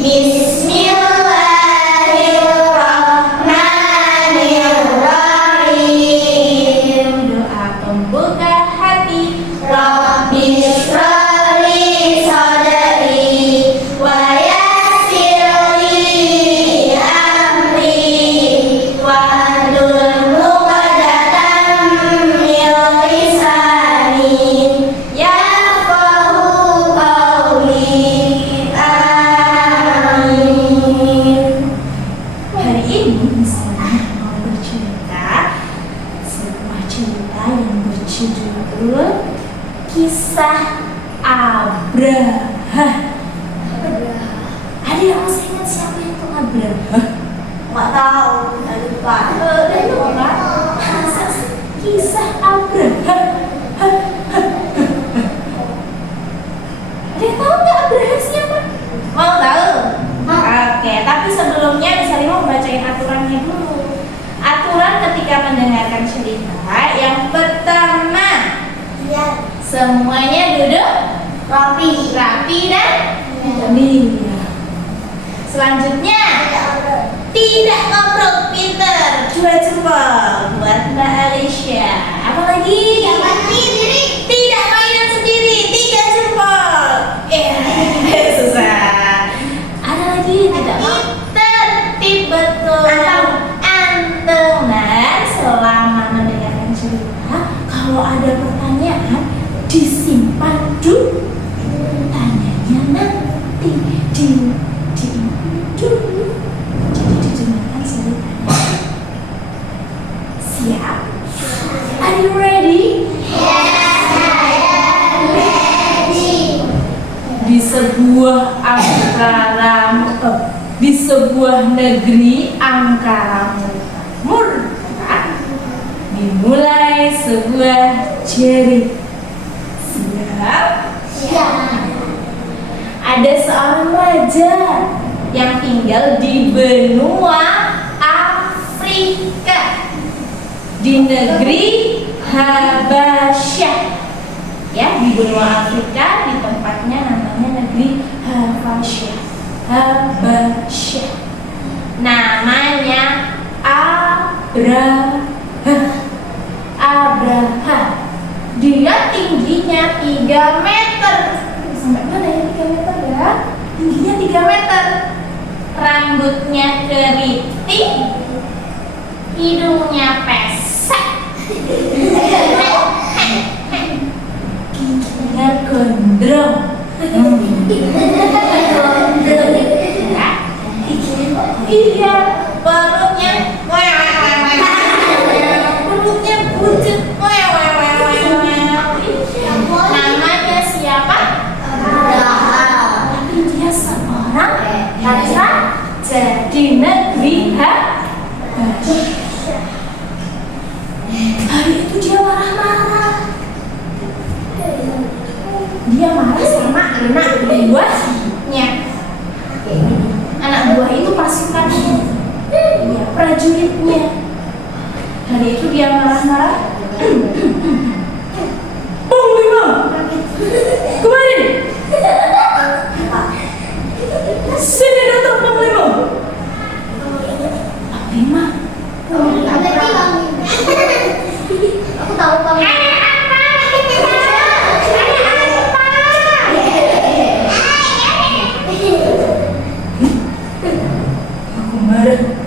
Bismillahirrahmanirrahim. Doa pembuka hati. Rabbi shrah li sadri wa yassir li amri wahlul 'uqdatam min lisani yafqahu qawli. Amin. Hari ini saya mau bercerita sebuah cerita yang berjudul Kisah Abraha. Ada yang masih ingat siapa itu Abraha? Nggak tahu, udah lupa. Udah lupa? Masa sih? Kisah Abraha. Ada yang tahu nggak Abraha siapa? Mau tahu? Oke, tapi sebelumnya bisa Lima bacain aturannya dulu. Aturan ketika mendengarkan cerita yang pertama, Iya. semuanya duduk Rapi. rapi dan diam. Selanjutnya, tidak ngobrol, pinter. 2 jempol buat Mbak Alicia. Apa lagi? Tidak mainan sendiri. 3 jempol. Susah. Ada lagi tidak mau tertib, betul. Anteng. Dan selama mendengarkan cerita, kalau ada pertanyaan disimpan dulu. Tanyanya nanti dulu. Jadi didengarkan ceritanya. Siap? Are you ready? Di sebuah negeri angkara murka, dimulai sebuah cerita. Siap? Ada seorang raja yang tinggal di benua Afrika, di negeri Habasyah. Ya, di benua Afrika, di tempatnya namanya negeri Habasyah. Namanya Abraha. Dia tingginya 3 meter. Sampai mana ya 3 meter ya? Tingginya 3 meter. Rambutnya keriting, hidungnya pesek, giginya gondrong. Iya, perutnya buncit. Namanya siapa? Tapi dia seorang raja di negeri Habasyah. Hari itu dia marah-marah. Dia marah sama anak buahnya. Anak buah itu pasukannya, ya, prajuritnya. Hari itu dia marah-marah. Panglima, kemarin. Sini datang Panglima. Panglima. Aku tahu kamu. Aku marah.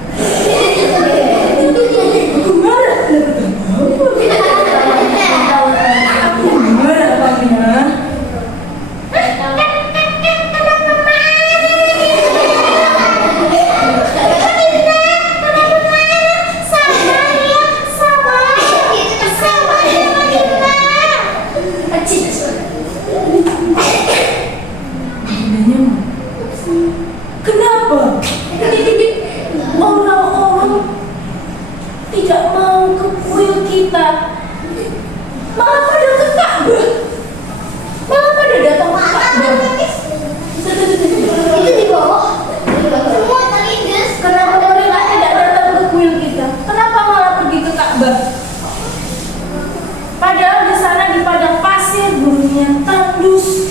Kenapa? Orang-orang tidak mau ke kuil kita, malah pada ke Ka'bah, malah pada datang ke Ka'bah. Itu di bawah. Semua terlindas. Kenapa mereka tidak datang ke kuil kita? Kenapa malah pergi ke Ka'bah? Padahal di sana di padang pasir burungnya tandus.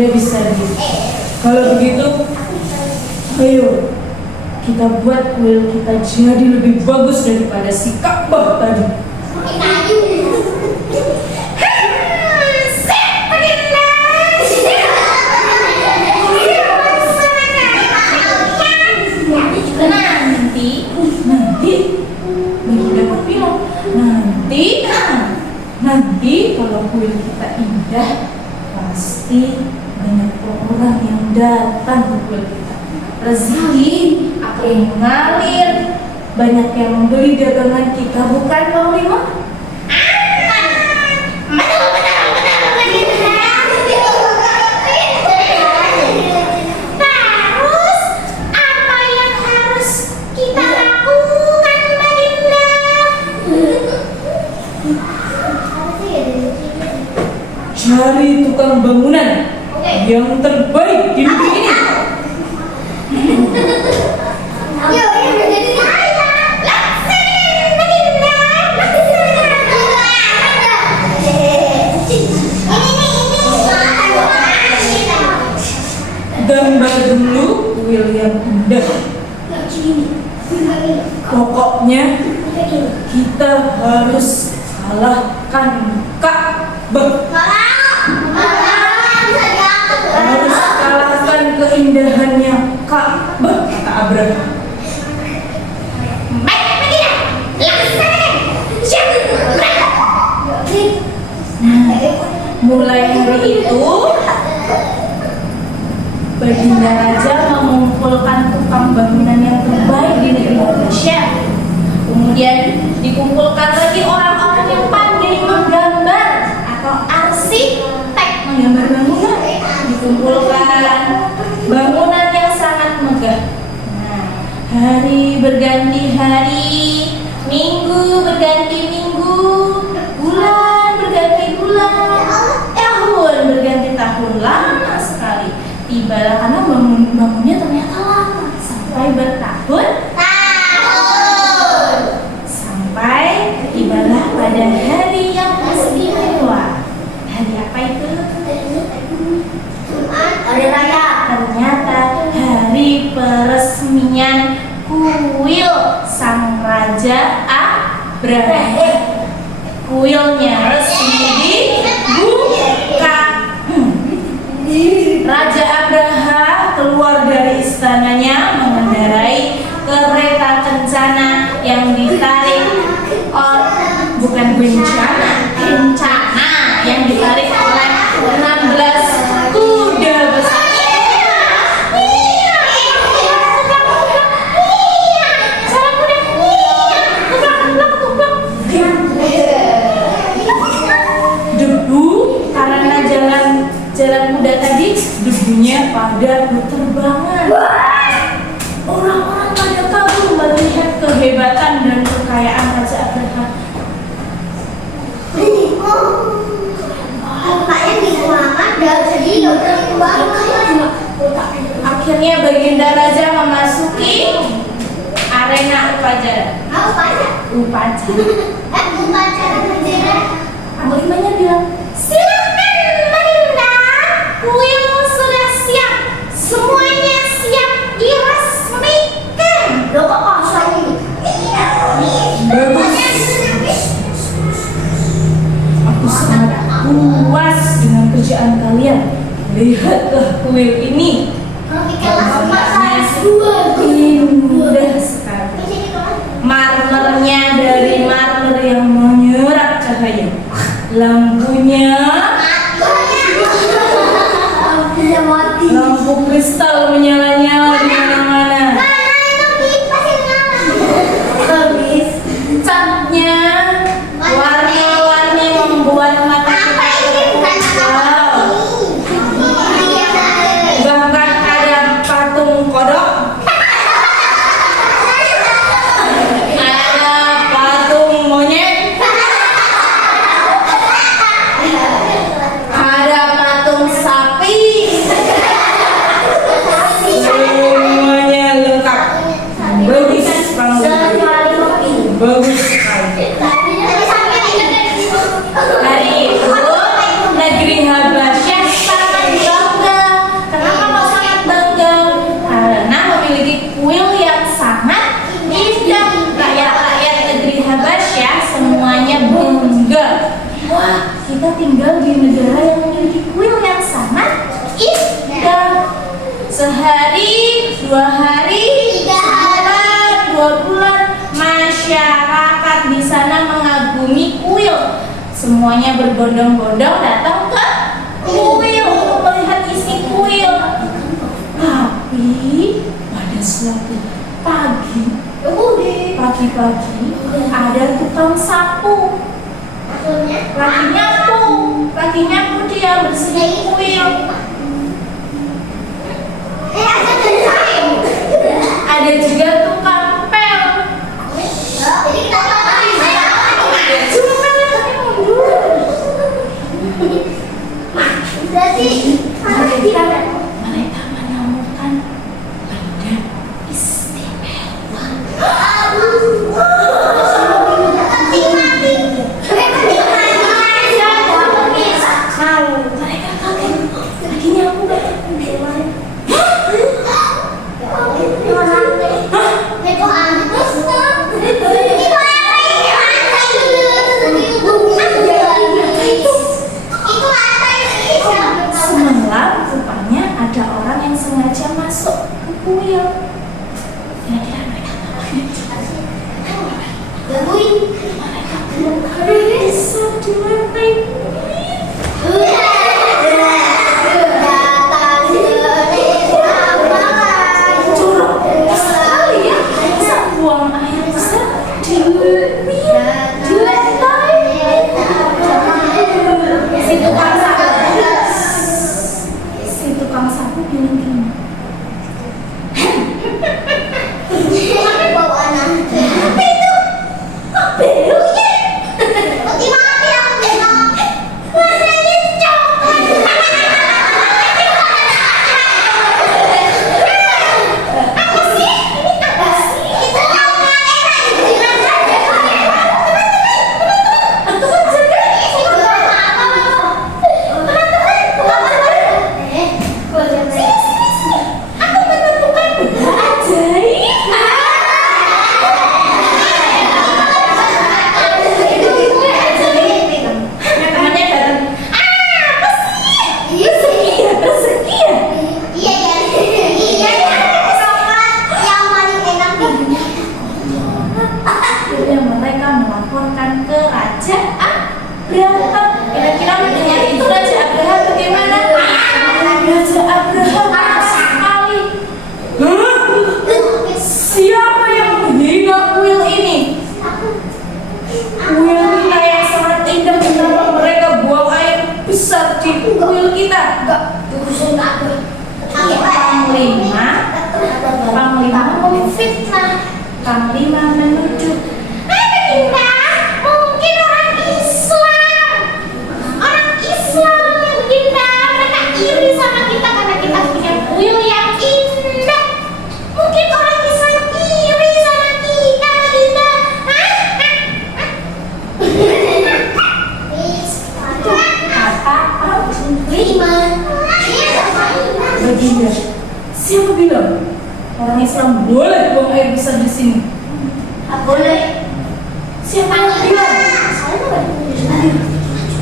tidak bisa diam. Kalau begitu, ayo kita buat kuil kita jadi lebih bagus daripada si Ka'bah tadi. Nanti kalau kuil kita indah, pasti banyak orang yang datang ke kuil kita. Rezeki akan mengalir, banyak yang membeli dagangan kita, bukan Bang Lima? Terus apa yang harus kita lakukan, Mbak Dinda? Cari tukang bangunan yang terbaik di negeri ini. Gambar dulu kuil yang indah. Pokoknya kita harus kalahkan Ka'bah. Harus kalahkan keindahannya Ka'bah, kata Abraham. Mulai hari itu, Baginda Raja mengumpulkan tukang bangunan yang terbaik di negeri Indonesia. Kemudian dikumpulkan lagi orang-orang yang pandai menggambar atau arsitek menggambar bangunan. Dikumpulkan bangunan yang sangat megah. Nah, hari berganti hari, minggu berganti minggu, bulan berganti bulan, tahun berganti tahun. Lama sekali. Tibalah karena bangunnya ternyata lama, sampai bertahun-tahun. Sampai tibalah pada hari yang istimewa. Hari apa itu? Hari raya. Ternyata hari peresmian kuil Sang Raja Abraham. Kuilnya resmi dibuka. Raja Abraham keluar dari istananya mengendarai kereta kencana yang ditarik bukan bencana, kencana yang ditarik oleh 16 kuda besar. Debu karena jalan kuda tadi, debunya pada berterbangan. Orang-orang pada kagum melihat kehebatan dan kekayaan Raja Abraham. Akhirnya Baginda Raja memasuki arena upacara. Panglima bilang, silakan Baginda, kuil sudah siap, semuanya siap diresmikan. Loh kok kosong ini? Bagus. Aku sangat puas dengan kerjaan kalian. Lihatlah kuil ini. Indah sekali. Marmernya dari marmer yang menyerap cahaya. Lampunya lampu kristal menyala-nyala di mana-mana. Catnya warna-warni membuat mata kita terpukau. Bahkan ada patung kodok, ada patung monyet, kita tinggal di negara yang memiliki kuil yang sangat indah. Sehari, 2 hari, 3 sebulan, 2 bulan, masyarakat di sana mengagumi kuil. Semuanya berbondong-bondong datang ke kuil untuk melihat isi kuil. Tapi pada suatu pagi-pagi ada tukang sapu. Lagi nyapu dia bersihin kuil. Ada juga tukang pel. Mereka menemukan benda istimewa. Mereka kaget. Lagi nyapu semalam rupanya ada orang yang sengaja masuk ke kuil. Kira-kira mereka mereka belum bisa di lantai. Buang air besar di lantai. Si tukang sapu bilang gini, apa itu? Kok belok ya? Warnanya coklat. Apa sih? Ini apa sih? Akhirnya mereka melaporkan ke Raja Abraham. Kira-kira mendengar itu Raja Abraham bagaimana? Raja Abraham marah sekali. Siapa yang menghina kuil ini? Kuil kita yang sangat indah, kenapa mereka buang air besar di kuil kita? Panglima memfitnah. Panglima menuduh. Mungkin orang Islam yang begini. Mereka iri sama kita karena kita punya kuil yang indah. Mungkin orang Islam iri sama kita, Linda. Kata Panglima. Baginda, siapa bilang orang Islam boleh buang air besar di sini? Boleh. Siapa yang bilang?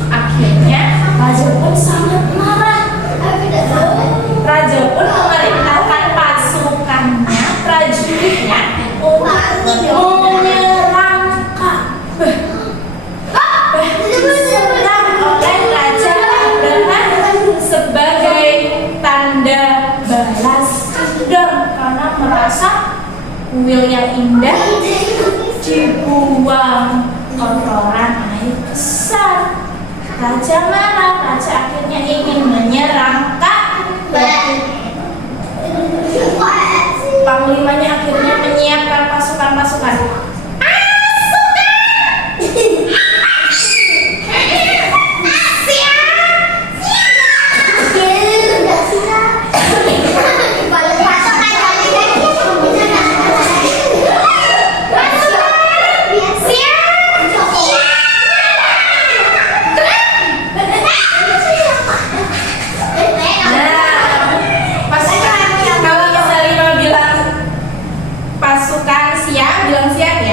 Akhirnya Raja pun sangat marah. Raja pun memerintahkan pasukannya, prajuritnya untuk menyerang Ka'bah. Diserang oleh Raja Abraham sebagai tanda balas dendam karena merasa kuil yang indah dibuang kotoran air besar. Raja marah, raja akhirnya ingin menyerang Ka'bah. Panglimanya akhirnya menyiapkan pasukan-pasukan. Pasukan siap, bilang siap ya.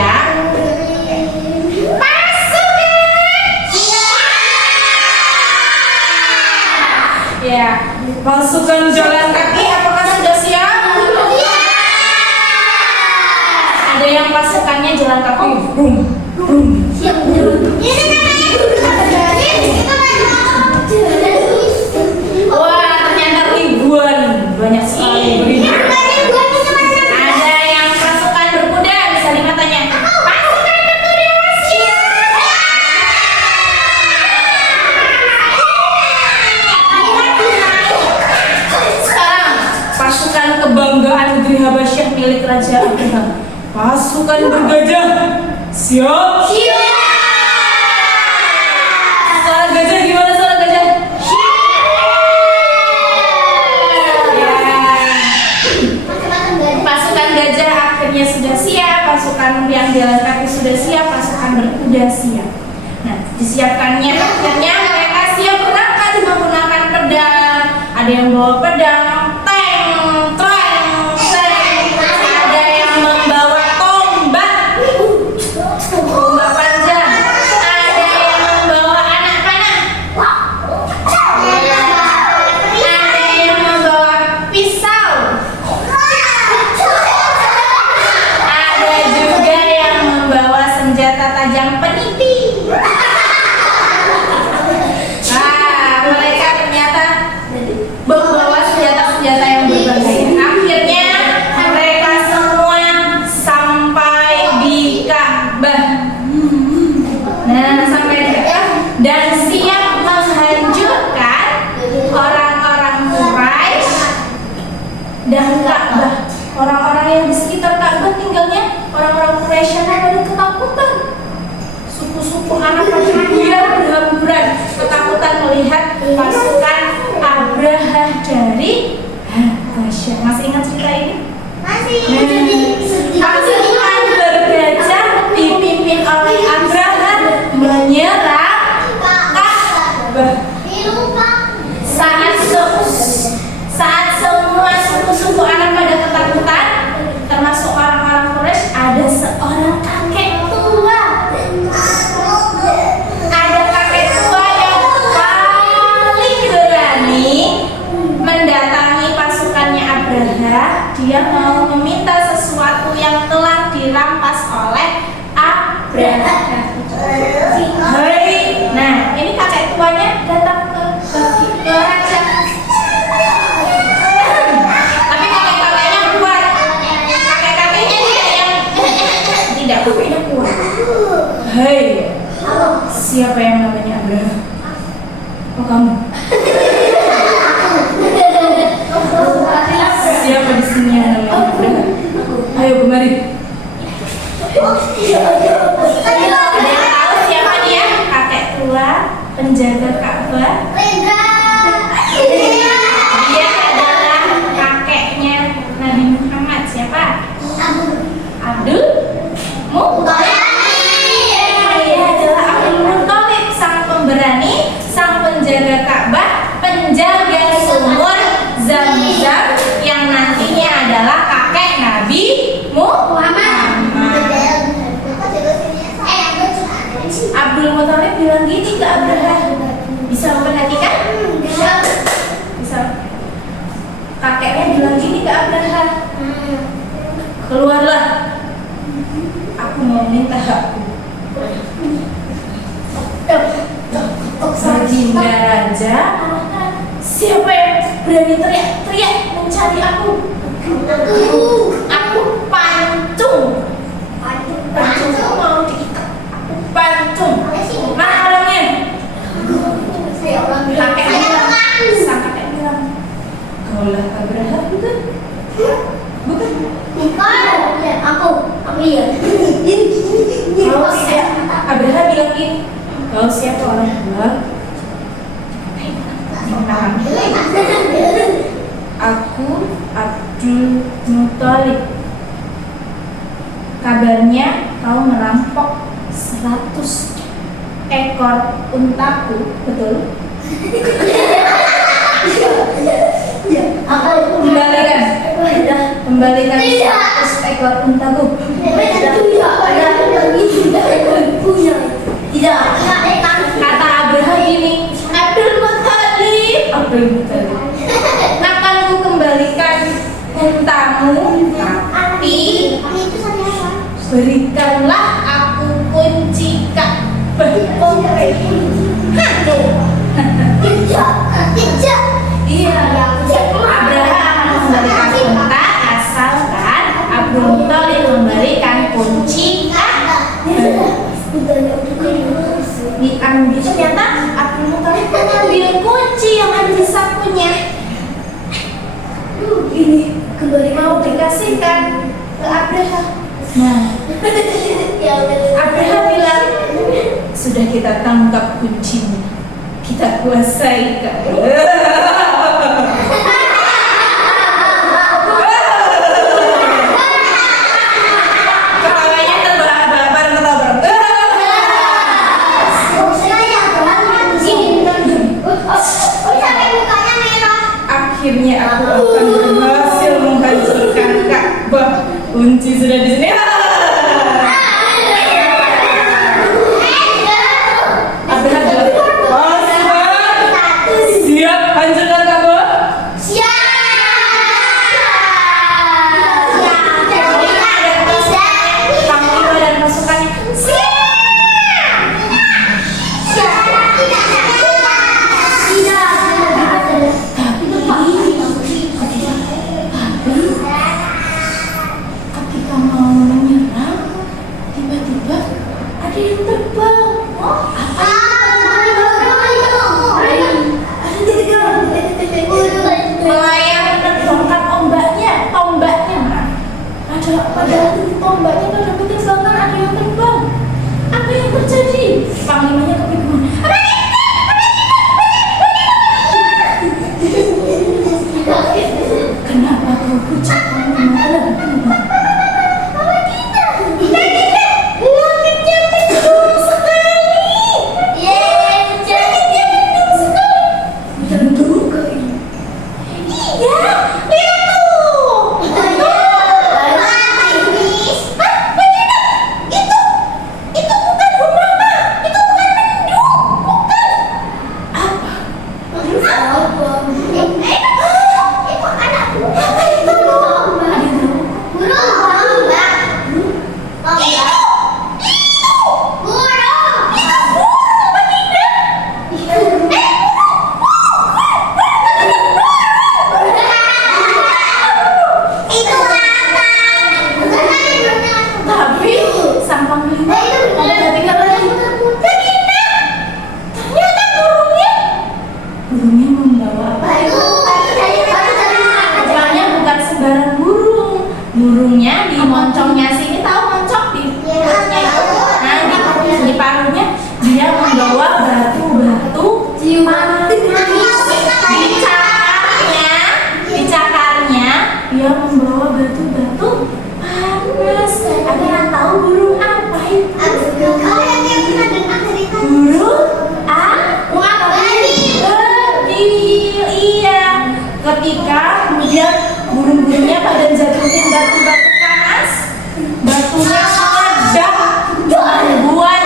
Wah, ternyata ribuan, banyak sekali. Ada yang pasukan berkuda, bisa tanya. Pasukan berkuda siap. Sekarang pasukan kebanggaan negeri Habasyah milik Raja Abraham. Pasukan bergajah siap. Suara gajah gimana suara gajah? Pasukan gajah akhirnya sudah siap, pasukan yang jalan kaki sudah siap, pasukan berkuda siap. Nah, disiapkannya akhirnya mereka siap berangkat menggunakan pedang. Ada yang bawa pedang, tank, ada yang membawa tombak panjang, ada yang membawa anak panah, ada yang membawa pisau. Ada juga yang membawa senjata tajam peniti. Nah, mereka ternyata membawa senjata-senjata yang berbahaya. Akhirnya mereka semua sampai di Ka'bah. Nah, sampai di Ka'bah dan siap menghancurkan orang-orang Quraisy dan Ka'bah. Orang-orang yang di sekitar Ka'bah tinggalnya orang-orang Quraisy yang pada ketakutan. Suku-suku Arab dia berhamburan ketakutan melihat pasukan Abraha dari Habasyah. Masih ingat cerita ini? Pasukan bergajah dipimpin oleh Abraha menyerang Ka'bah. Saat semua suku-suku Arab pada ketakutan, termasuk orang-orang Quraisy, ada seorang kakek tua. Ada kakek tua yang paling berani mendatangi pasukannya Abraha. Dia mau meminta sesuatu yang telah dirampas oleh Abraha. Hai, nah ini kakek tuanya datang ke raja. Tapi kakek-kakeknya kuat. Kakek-kakeknya tidak kakeknya kuat. Hei, siapa yang namanya Abraha? Oh, kamu. Siapa di sini yang namanya Abraha? Ayo kemari. Ada yang tahu siapa dia? Kakek tua penjaga Ka'bah. Dia adalah kakeknya Nabi Muhammad. Siapa? Abdul Muthalib. Dia adalah Abdul Muthalib, sang pemberani, sang penjaga Ka'bah, penjaga sumur Zam-Zam yang nantinya adalah kakek Nabi Muhammad. Abdul Muthalib bilang gini ke Abraha. Bisa memperhatikan? Bisa. Kakeknya bilang gini ke Abraha. Keluarlah. Aku mau minta hakku. Baginda Raja, siapa yang berani teriak-teriak mencari aku? Aku pancung. Pancung mau diikat. Aku pancung. Mana orangnya? Kakeknya bilang, sang kakek bilang, kaulah Abraha bukan? Bukan. Aku iya. Kau siapa? Abraha bilang gini, kau siapa orang tua? Aku Abdul Muthalib. Kabarnya kau merampok 100 ekor untaku, betul? Aku Kembalikan 100 ekor untaku. Tidak. Kata Abraha gini, Abdul Muthalib, akan ku kembalikan untamu, tapi berikanlah aku kunci Ka'bah. ambil, ternyata Abdul Muthalib mengambil kunci yang ada di sakunya. Ini kembali mau dikasihkan ke Abraha. Nah, Abraha bilang, sudah kita tangkap kuncinya, kita kuasai kamu. Akhirnya aku akan berhasil menghancurkan Ka'bah. Kunci sudah di sini. Abraha siap hancurkan Ka'bah? Panglima dan pasukannya ketika mau menyerang, tiba-tiba ada yang terbang. Melayang menerbangkan tombaknya. Pada tombaknya pada menerbangkan, ada yang terbang. Apa yang terjadi? Panglimanya kebingungan. Kenapa kau pucat Panglima? Langitnya mendung sekali. Mendung? Iya, lihat tuh. Itu bukan gumama, itu bukan mendung, bukan. Apa? Tapi sang panglima memperhatikan lagi. Ternyata burungnya membawa apa? Soalnya bukan sembarang burung. Burungnya di moncongnya sini, tahu moncong di perutnya itu. Nah, di paruhnya dia membawa batu-batu di cakarnya dia membawa batu-batu panas. Ada yang tahu burung apa itu? Burung iya. Ketika kemudian burung-burungnya pada jatuhin batu-batu panas, batunya meledak, membuat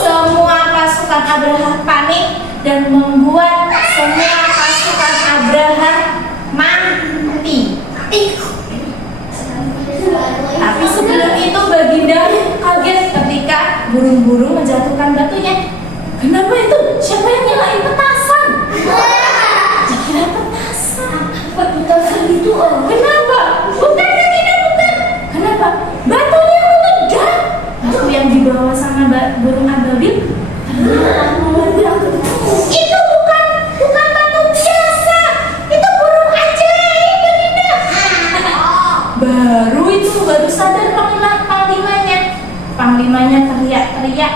semua pasukan Abraha panik dan membuat semua pasukan Abraha mati. Tapi sebelum itu Baginda kaget ketika burung-burung menjatuhkan batunya. Kenapa itu? Siapa yang nyalain petasan? Dikira petasan. Petasan itu kenapa? Bukan Baginda, bukan. Kenapa? Batunya meledak. Batu yang dibawa sama burung ababil ternyata meledak. Itu bukan batu biasa. Itu burung ajaib, Baginda. Baru itu baru sadar panglimanya. Panglimanya teriak-teriak.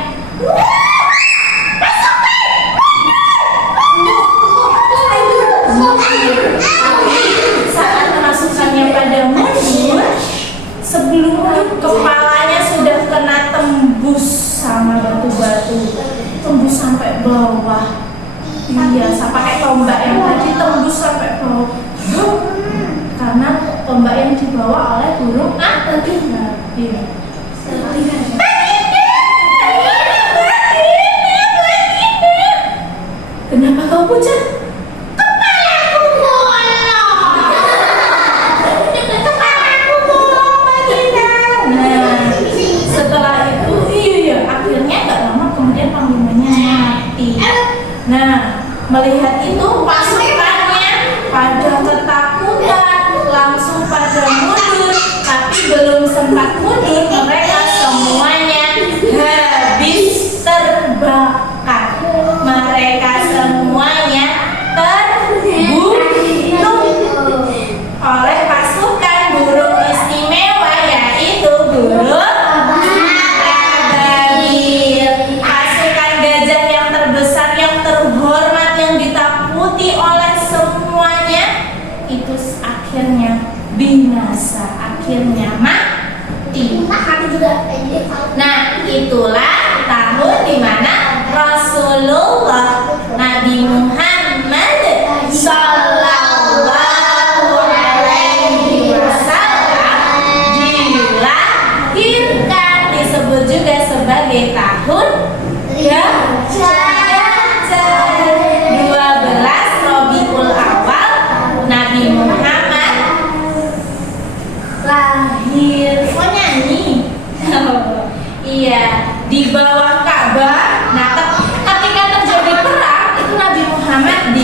Saat pasukannya pada mundur, sebelum kepalanya sudah kena tembus sama batu-batu, tembus sampai bawah. Iya, pakai tombak yang tadi tembus sampai bawah. Karena tombak yang dibawa oleh burung ababil. Kenapa kau pucat? Kepalaku bolong, Baginda. Nah, setelah itu, akhirnya nggak lama kemudian panglimanya mati. Nah, melihat itu pasukannya pada ketakutan, langsung pada mundur. Tapi belum sempat mundur, mereka semuanya habis terbakar.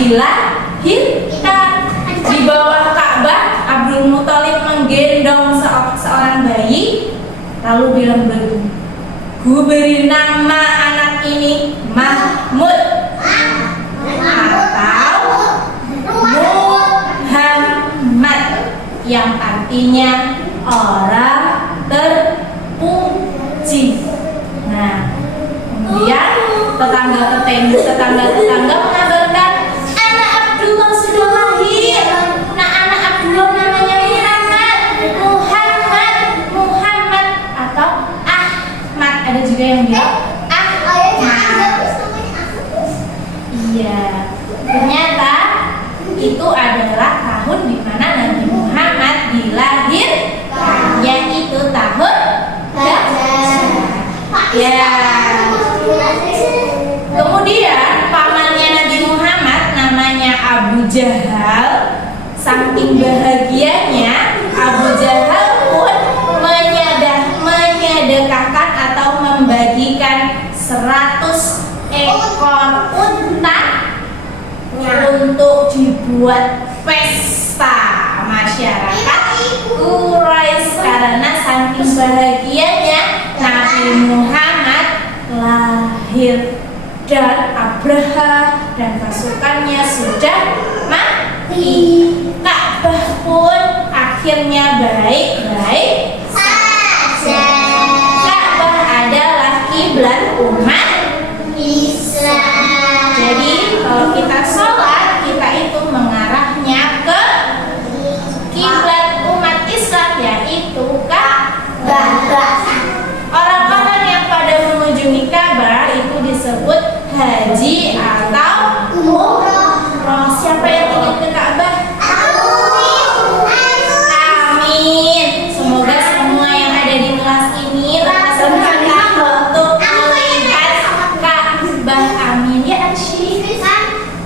dilahirkan. Di bawah Ka'bah, Abdul Muthalib menggendong seorang bayi, lalu bilang begini, "Gue beri nama anak ini Mahmud atau Muhammad, yang artinya orang terpuji." Nah, kemudian tetangga mengabarkan anak Abdullah sudah lahir. Nah, anak Abdullah namanya Muhammad atau Ahmad. Ada juga yang bilang Ahmad. Iya, ternyata itu adalah tahun di mana Nabi Muhammad dilahirkan, yaitu tahun ya. Kemudian pamannya Nabi Muhammad namanya Abu Jahal. Saking bahagianya, Abu Jahal pun menyedekahkan atau membagikan 100 ekor unta untuk dibuat pesta masyarakat Quraisy, karena saking bahagianya Nabi Muhammad lahir dan Abraha dan pasukannya sudah mati. Ka'bah pun akhirnya baik-baik saja. Ka'bah adalah kiblat umat Islam. Jadi kalau kita sholat, kita itu mengarahnya ke kiblat umat Islam, yaitu Ka'bah. Orang-orang yang pada mengunjungi Ka'bah itu disebut haji atau umroh. Siapa yang ingin ke Ka'bah? Amin. Semoga semua yang ada di kelas ini berkesempatan untuk melihat Ka'bah. Amin ya Arsy.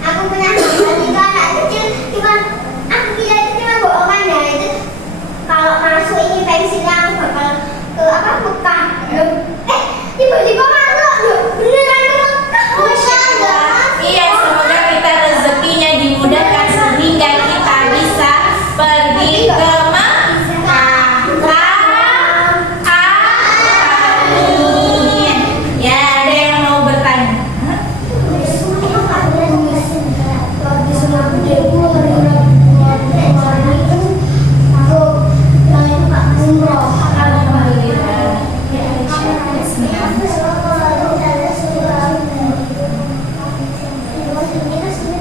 Aku pernah ketika anak kecil, aku kira itu cuma bohongan ya. Itu kalau masuk ini pensinya aku bakal ke Mekah. Tiba-tiba masuk beneran ke Mekah. Masya Allah. Iya, semoga kita rezekinya dimudahkan sehingga kita bisa pergi ke Mekah. Amin. Ya, ada yang mau bertanya? Alhamdulillah.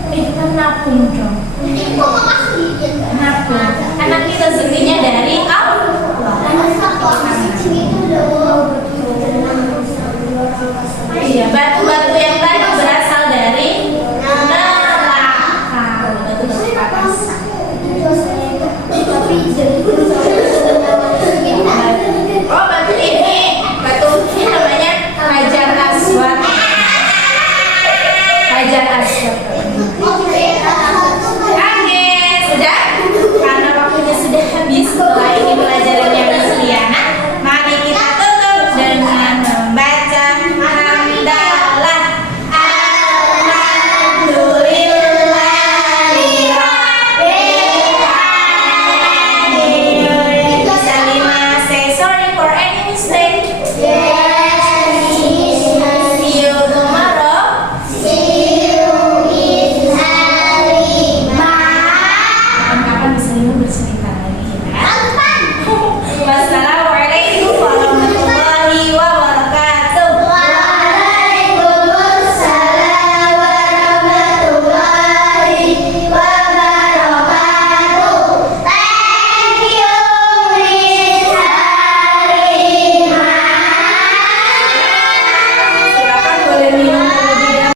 Ya, kan nabung dong. Nabung. Anak kita rezekinya dari Allah. Iya, batu-batu yang tadi berasal dari neraka. Batu-batu panas. Oh, batu ini namanya Hajar Aswad. Hajar Aswad.